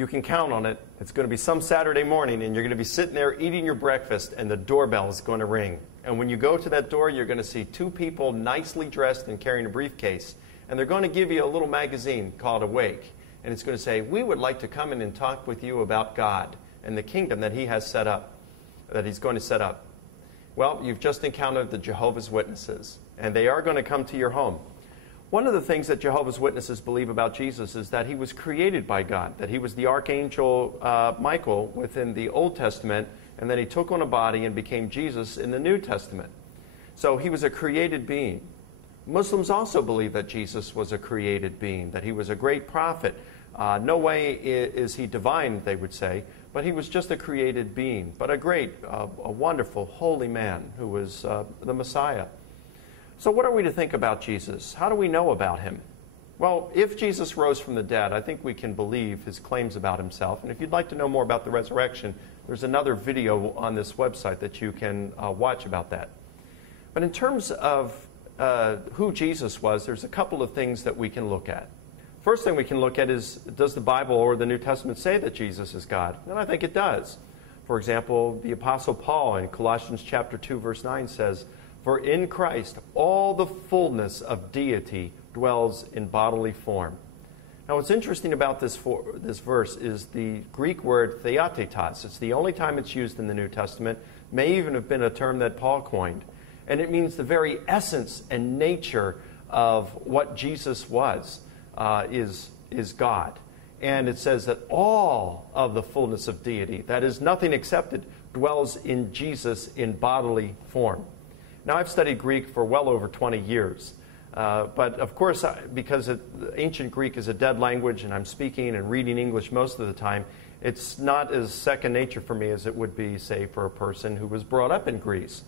you can count on it. It's going to be some Saturday morning, and you're going to be sitting there eating your breakfast, and the doorbell is going to ring. And when you go to that door, you're going to see two people nicely dressed and carrying a briefcase. And they're going to give you a little magazine called Awake. And it's going to say, we would like to come in and talk with you about God and the kingdom that He has set up, that He's going to set up. Well, you've just encountered the Jehovah's Witnesses, and they are going to come to your home. One of the things that Jehovah's Witnesses believe about Jesus is that He was created by God, that He was the archangel Michael within the Old Testament, and then He took on a body and became Jesus in the New Testament. So He was a created being. Muslims also believe that Jesus was a created being, that He was a great prophet. No way is He divine, they would say, but He was just a created being, but a great, a wonderful, holy man who was the Messiah. So what are we to think about Jesus? How do we know about Him? Well, if Jesus rose from the dead, I think we can believe His claims about Himself. And if you'd like to know more about the resurrection, there's another video on this website that you can watch about that. But in terms of who Jesus was, there's a couple of things that we can look at. First thing we can look at is, does the Bible or the New Testament say that Jesus is God? And I think it does. For example, the Apostle Paul in Colossians chapter 2, verse 9 says, "For in Christ all the fullness of deity dwells in bodily form." Now what's interesting about this verse is the Greek word theotetos. It's the only time it's used in the New Testament. May even have been a term that Paul coined. And it means the very essence and nature of what Jesus was, is God. And it says that all of the fullness of deity, that is nothing excepted, dwells in Jesus in bodily form. Now, I've studied Greek for well over 20 years. But of course, because ancient Greek is a dead language and I'm speaking and reading English most of the time, it's not as second nature for me as it would be, say, for a person who was brought up in Greece.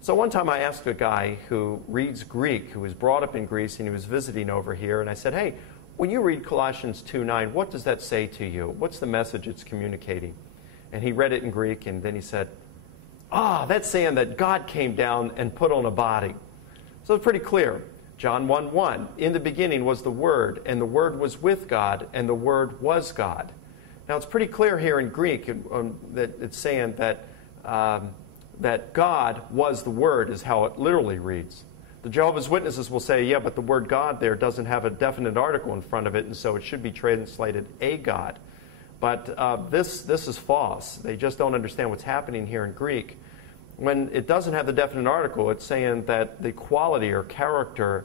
So one time I asked a guy who reads Greek, who was brought up in Greece, and he was visiting over here, and I said, hey, when you read Colossians 2:9, what does that say to you? What's the message it's communicating? And he read it in Greek, and then he said, that's saying that God came down and put on a body. So it's pretty clear. John 1:1, in the beginning was the Word, and the Word was with God, and the Word was God. Now it's pretty clear here in Greek that it's saying that that God was the Word is how it literally reads. The Jehovah's Witnesses will say, yeah, but the word God there doesn't have a definite article in front of it, and so it should be translated a God. But this is false. They just don't understand what's happening here in Greek. When it doesn't have the definite article, it's saying that the quality or character,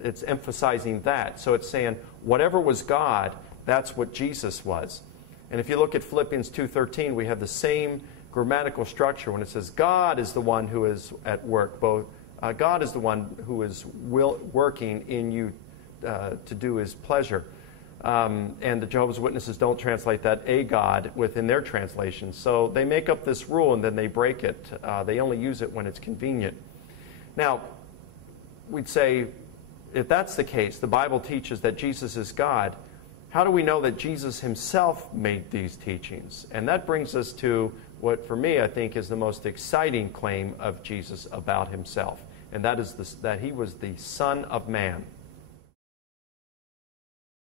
it's emphasizing that. So it's saying whatever was God, that's what Jesus was. And if you look at Philippians 2:13, we have the same grammatical structure when it says God is the one who is at work. God is the one who is working in you to do His pleasure. And the Jehovah's Witnesses don't translate that a God within their translation. So they make up this rule and then they break it. They only use it when it's convenient. Now, we'd say, if that's the case, the Bible teaches that Jesus is God. How do we know that Jesus Himself made these teachings? And that brings us to what, for me, I think is the most exciting claim of Jesus about Himself. And that is that He was the Son of Man.